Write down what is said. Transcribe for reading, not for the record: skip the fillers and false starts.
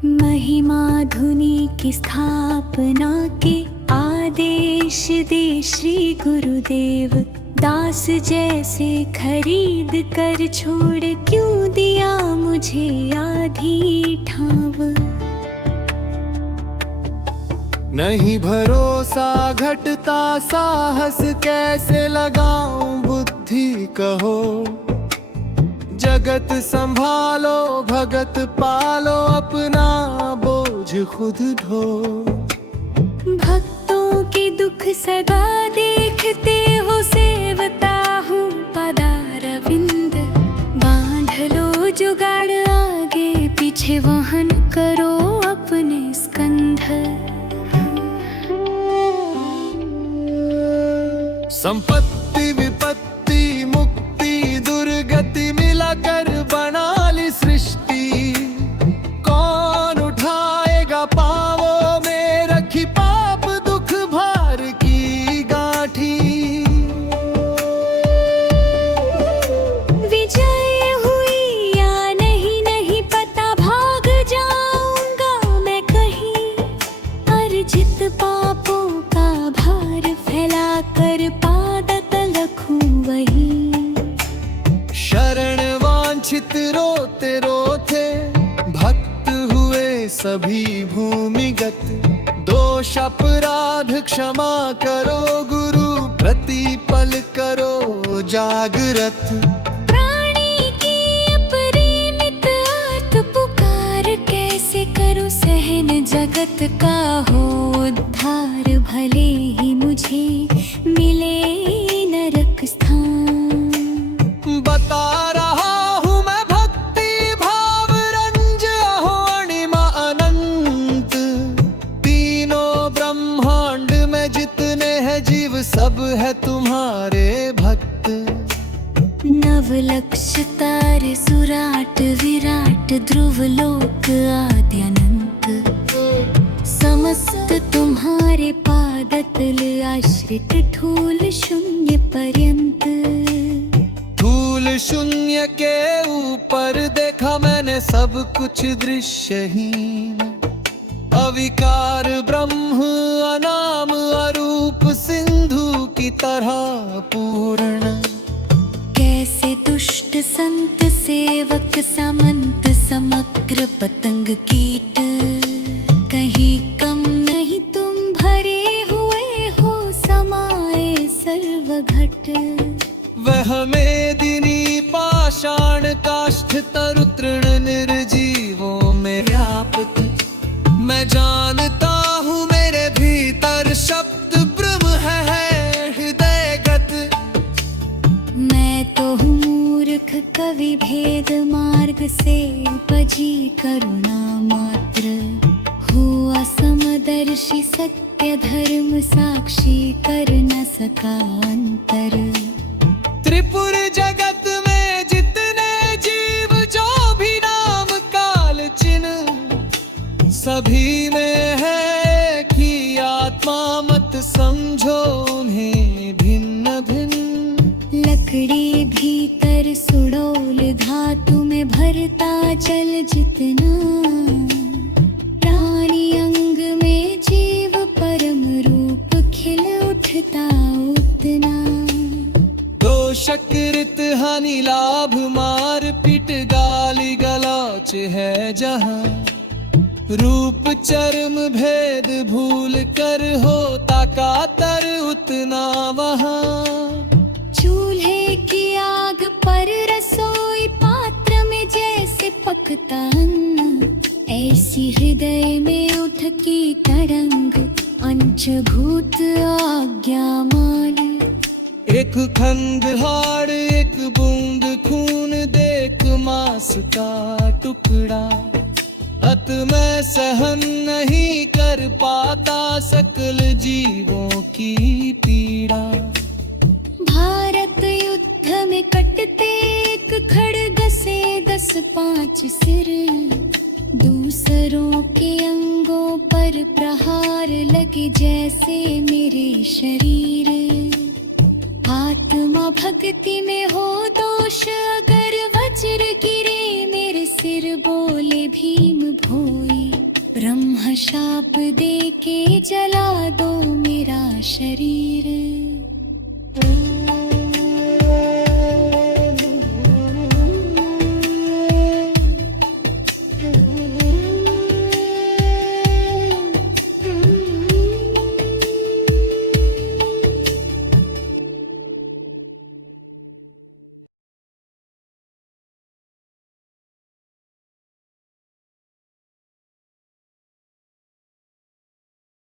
महिमा धुनि की स्थापना के आदेश दे श्री गुरुदेव। दास जैसे खरीद कर छोड़ क्यों दिया मुझे आधी ठाव। नहीं भरोसा घटता साहस कैसे लगाऊं बुद्धि कहो। जगत संभालो भगत पालो अपना बोझ खुद ढो। भक्तों के दुख सदा देखते हो सेवता हूँ पदारविंद। बांध लो जुगाड़ आगे पीछे वहन करो अपने स्कंध। संपत्ति विपत्ति मुक्ति दुर्गति मिलाकर बना ली सृष्टि। कौन उठाएगा पावों में रखी पाप दुख भार की गांठी। विजय हुई या नहीं नहीं पता भाग जाऊंगा मैं कहीं। अर्जित पापों का भार फैला कर पादत रखूं वहीं। शरण वांछित रोते रोते भक्त हुए सभी भूमिगत। दोष अपराध क्षमा करो गुरु प्रतिपल करो जागृत। प्राणी की अपरिमित आर्त पुकार कैसे करूं सहन जगत का हो उद्धार। भले ही मुझे मिले नरक स्थान। बता रहा हूँ मैं भक्ति भाव रंज अहो अणिमा अनंत। तीनों ब्रह्मांड में जितने हैं जीव सब है तुम्हारे भक्त। नवलक्ष तारे सुराट विराट ध्रुव लोक आदि अनंत। समस्त तुम्हारे पादतल आश्रित ठूल शून्य पर्यंत। धूल शून्य के ऊपर देखा मैंने सब कुछ दृश्यहीन। अविकार ब्रह्म अनाम अरूप सिंधु की तरह पूर्ण। कैसे दुष्ट संत सेवक समंत समग्र पतंग कीट। कहीं कम नहीं तुम भरे हुए हो समाए सर्वघट। वह मेदिनी पाषाण काष्ठ तरु तृण निर्जीवों में व्याप्त। मैं जानता हूँ मेरे भीतर शब्द ब्रह्म है हृदयगत। मैं तो हूँ मूर्ख कवि भेद मार्ग से उपजी करुणा मात्र। हुआ समदर्शी सत्य धर्म साक्षी कर न सका अंतर। त्रिपुर जगत में जितने जीव जो भी नाम काल चिन्ह सभी में है कि आत्मा मत समझो उन्हें भिन्न भिन्न। लकड़ी भीतर सुडौल धातु में भरता जल जितना। प्राणी अंग में जीव परम रूप खिल उठता उतना। दोषकृत हानि लाभ मार पिट गाली गलौच है जहाँ। रूप चर्म भेद भूल कर होता कातर उतना वहाँ। चूल्हे की आग पर रसोई पात्र में जैसे पकता अन्न। ऐसी हृदय में उठ की तरंग पंचभूत आज्ञा मान। एक खंड हाड़ एक बूंद खून देख मांस का टुकड़ा। अत मैं सहन नहीं कर पाता सकल जीवों की पीड़ा। भारत युद्ध में कटते एक खड़ग से 10-5 सिर। दूसरों के अंगों पर प्रहार लगे जैसे मेरे शरीर। आत्मा भक्ति में हो दोष अगर वज्र गिरे मेरे सिर बोले भीम भोई। शाप दे के जला दो मेरा शरीर।